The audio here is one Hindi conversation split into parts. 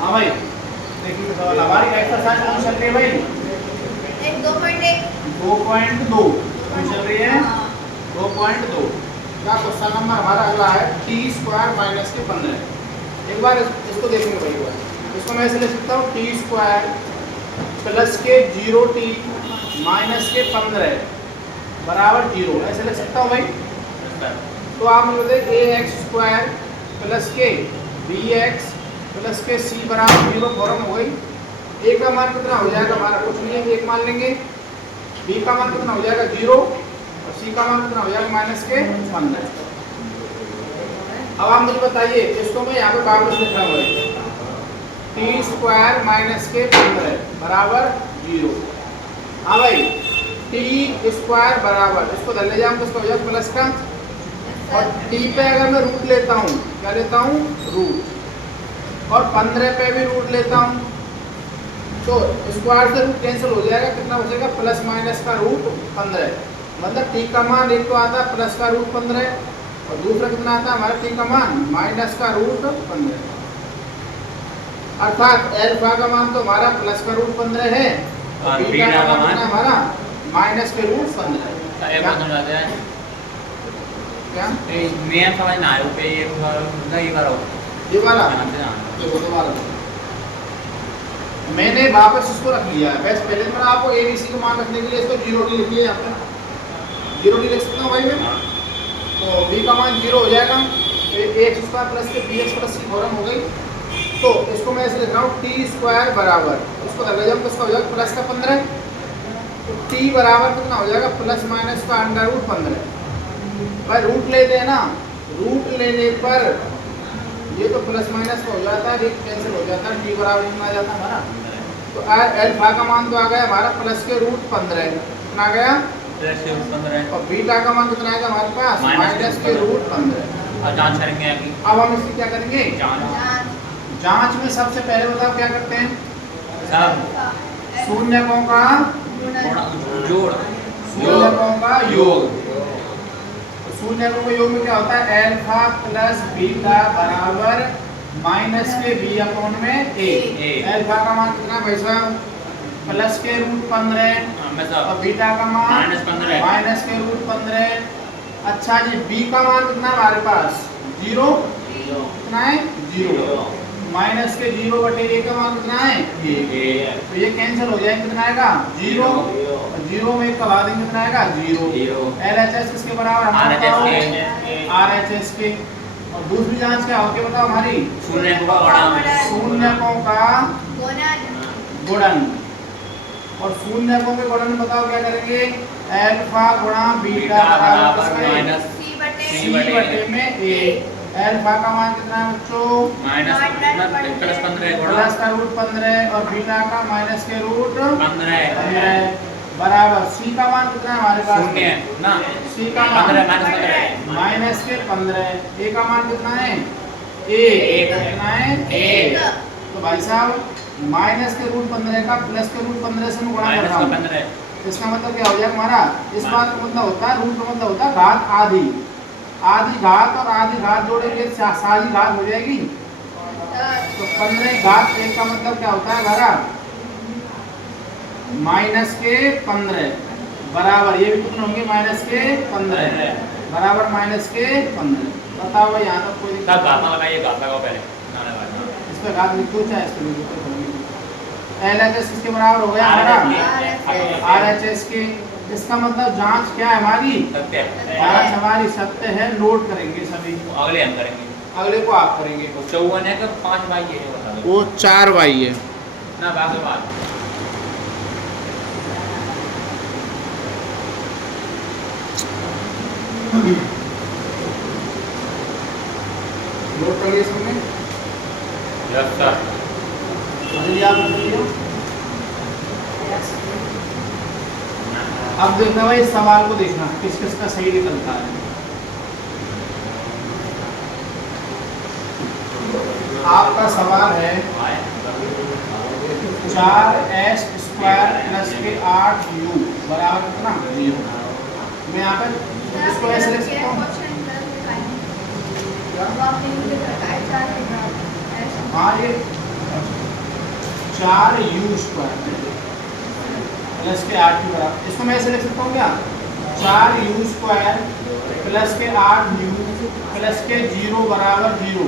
हाँ भाई देखिए सवाल हमारी एक्सरसाइज कौन चल रही है भाई? 2.2 कौन चल रही है? 2.2 का क्वेश्चन नंबर हमारा अगला है टी स्क्वायर माइनस के 15। एक बार इसको देखेंगे भाई। एक बार इसको मैं ऐसे लिख सकता हूँ टी स्क्वायर प्लस के 0t माइनस के 15 बराबर 0, ऐसे लिख सकता हूँ भाई। तो आप मुझे बताइए ए एक्स स्क्वायर प्लस के बी एक्स प्लस के सी बराबर 0 फॉर्म हो गई। ए का मान कितना हो जाएगा हमारा? कुछ नहीं है, 1 मान लेंगे। बी का मान कितना हो जाएगा? 0। और सी का मान कितना हो जाएगा? माइनस के 15। अब आप मुझे बताइए, इसको मैं यहाँ पे वापस लिख रहा हूँ टी स्क्वायर माइनस के 15 बराबर 0। हाँ भाई टी स्क्वायर बराबर, इसको धर ले जाऊँ किसका हो जाएगा? प्लस का। और टी पे अगर मैं रूट लेता हूँ, क्या लेता हूँ? रूट। और 15 पे भी रूट लेता हूँ, तो स्क्वायर से रूट कैंसिल हो जाएगा। कितना बचेगा? प्लस माइनस का रूट 15। मतलब टी का मान एक तो आता है प्लस का रूट 15 और दूसरा कितना आता है हमारा? टी का मान माइनस का रूट 15। अर्थात एल्फा का मान तो हमारा प्लस का रूट 15 है और बीटा का मान हमारा माइनस के रूट 15। क्या मैं समझ ना आया पे ये करो ये वाला? देखो दोबारा मैंने वापस इसको रख लिया है। वैसे पहले तो मैंने आपको ए बी सी को मान रखने के लिए इसको 0t लिख लिया। यहाँ पे 0t लिख सकता हूँ भाई मैं। तो b का मान 0 हो जाएगा, एक्स स्क्वायर प्लस के बी एक्स प्लस सी फॉर्म हो गई। तो इसको मैं ऐसे लिख रहा हूँ टी स्क्वायर बराबर, उसको धर ले जाऊँ किसका हो जाएगा? प्लस का 15। तो टी बराबर कितना हो जाएगा? प्लस माइनस का अंडर रूट 15। भाई रूट लेते हैं ना, रूट लेने पर ये तो प्लस माइनस का हो जाता है, एक कैंसिल हो जाता है, टी बराबर कितना आ जाता है हमारा? तो एल्फा का मान तो आ गया हमारा प्लस के रूट 15। कितना आ गया? प्लस के रूट 15। और बीटा का मान कितना आएगा हमारे पास? माइनस के रूट 15। और जांच करेंगे अभी। अब हम इसकी क्या करेंगे? जांच में सबसे पहले बताओ क्या करते हैं? सब शून्यकों का जोड़, शून्यकों का योग। शून्यकों के योग में क्या होता है? एल्फा प्लस बीटा बराबर माइनस के बी अपॉन में ए। एल्फा का मान कितना भाई साहब? प्लस के रूट 15 और बीटा का मान माइनस के रूट 15। अच्छा जी, बी का मान कितना हमारे पास? 0। कितना है? 0। माइनस के 0 बटे ए का मान कितना है? 1। तो ये कैंसिल हो जाएगा। कितना आएगा? 0। और 0 में 1 का भाग देंगे, कितना आएगा? 0। एलएचएस किसके बराबर? आरएचएस के। और दूसरी जांच क्या होगी बताओ हमारी? शून्यकों का गुणन। और शून्यकों के गुणन बताओ क्या करेंगे? एल्फा गुणा बीटा बराबर सी बटे में ए। एल्फा का मान कितना है बच्चों? प्लस का रूट 15 और बीटा का माइनस के रूट 15 बराबर सी का मान कितना है हमारे पास? ना सी का मान माइनस के 15। ए का मान कितना है? ए। कितना है? 1। तो भाई साहब माइनस के रूट 15 का प्लस के रूट 15 से मैं गुणा कर रहा हूँ। इसका मतलब क्या हो जाएगा हमारा? इस बात का मतलब होता है, रूट का मतलब होता है घात आधी। आधी घात और आधी घात जोड़ेंगे सारी घात हो जाएगी। तो 15 घात 1 का मतलब क्या होता है हमारा? माइनस के 15 बराबर, ये भी कितने होंगे? माइनस के 15 बराबर माइनस के 15। बताओ भाई यहाँ तक कोई दिक्कत? इस पर घात लिखो चाहे इस पर लिखो। एलएचएस किसके बराबर हो गया हमारा? आरएचएस के। इसका मतलब जांच क्या है हमारी? जांच हमारी सत्य है। नोट करेंगे सभी। अगले हम करेंगे, अगले को आप करेंगे। 54 है कि 5 बाई है? वो 4 बाई है ना। बात नोट करिए सबने। Yes sir. अब देखना भाई, इस सवाल को देखना किस किस का सही निकलता है। आपका सवाल है 4s स्क्वायर प्लस के 8u बराबर कितना? 0। मैं यहाँ पर इसको ऐसे लिख सकता हूँ। हाँ ये 4u² प्लस के 8u बराबर, इसको मैं ऐसे लिख सकता हूँ क्या, 4u² प्लस के 8u प्लस के 0 बराबर 0।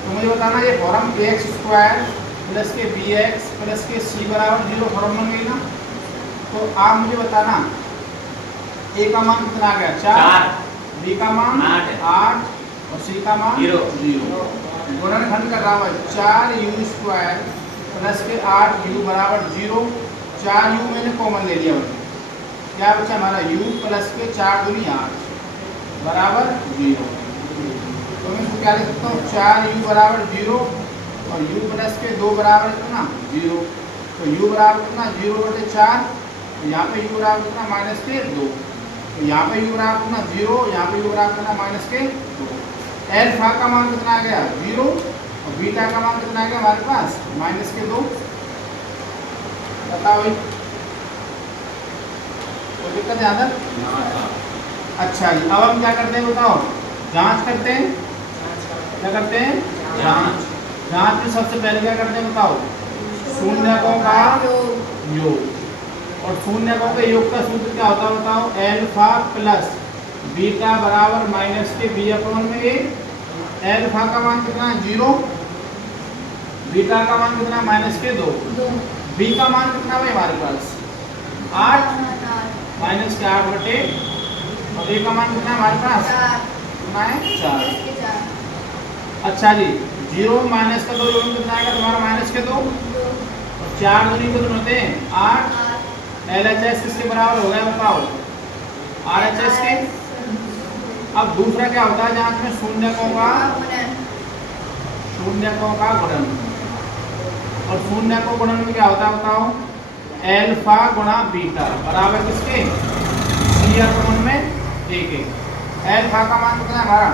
तो मुझे बताना ये फॉर्म ax² प्लस के bx प्लस के c बराबर 0 फॉर्म बन गई ना। तो आप मुझे बताना a का मान कितना आ गया 4, b का मान 8 और c का मान 0। गुणनखंड कर रहा हूँ 4u² प्लस के 8u बराबर 0। 4u मैंने कॉमन ले लिया, क्या बचा हमारा u प्लस के 4 दूनी 8 बराबर 0। तो मैं इसको क्या लिख सकता हूँ 4u बराबर 0 और u प्लस के 2 बराबर कितना 0। तो u बराबर कितना 0/4, यहाँ पे u बराबर कितना -2। तो यहाँ पे u बराबर कितना 0, यहाँ पे u बराबर कितना -2। अल्फा का मान कितना आ गया 0 और बीटा का मान कितना आ गया हमारे पास -2। बताओ भाई कोई दिक्कत है यहाँ तक? अच्छा जी, अब हम क्या करते हैं बताओ, जांच करते हैं। क्या करते हैं? जांच। जांच में सबसे पहले क्या करते हैं बताओ, शून्यकों का योग। और शून्यकों के योग का सूत्र क्या होता है बताओ, अल्फा प्लस बीटा बराबर -b/a। अल्फा का मान कितना 0, बीटा का मान कितना -2, बी का मान कितना भाई हमारे पास 8 -8 बटे, और ए का मान कितना हमारे पास कितना है 4। अच्छा जी, 0 माइनस का 2 योग कितना आएगा तुम्हारा -2 और 4 दूनी को कितने होते हैं 8। LHS किसके बराबर हो गया बताओ, RHS के। अब दूसरा क्या होता है जहाँ में शून्यकों का गुणन, और शून्यकों गुणन में क्या होता है बताओ, अल्फा गुणा बीटा बराबर किसके c/1 में 1। अल्फा का मान कितना है हमारा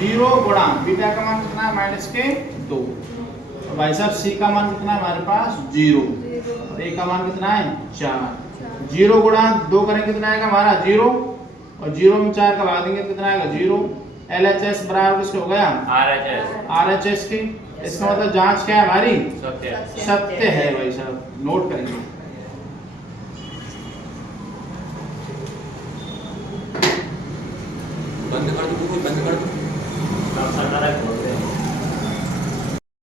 0 गुणा बीटा का मान कितना है -2। तो भाई साहब c का मान कितना है हमारे पास 0 और a का मान कितना है 4। 0 गुणा 2 करेंगे कितना आएगा हमारा 0 और 0 में 4 का भाग देंगे कितना आएगा 0। LHS बराबर किसके हो गया RHS के। इसका मतलब जांच क्या है हमारी सत्य। सत्य है भाई साहब, नोट करेंगे।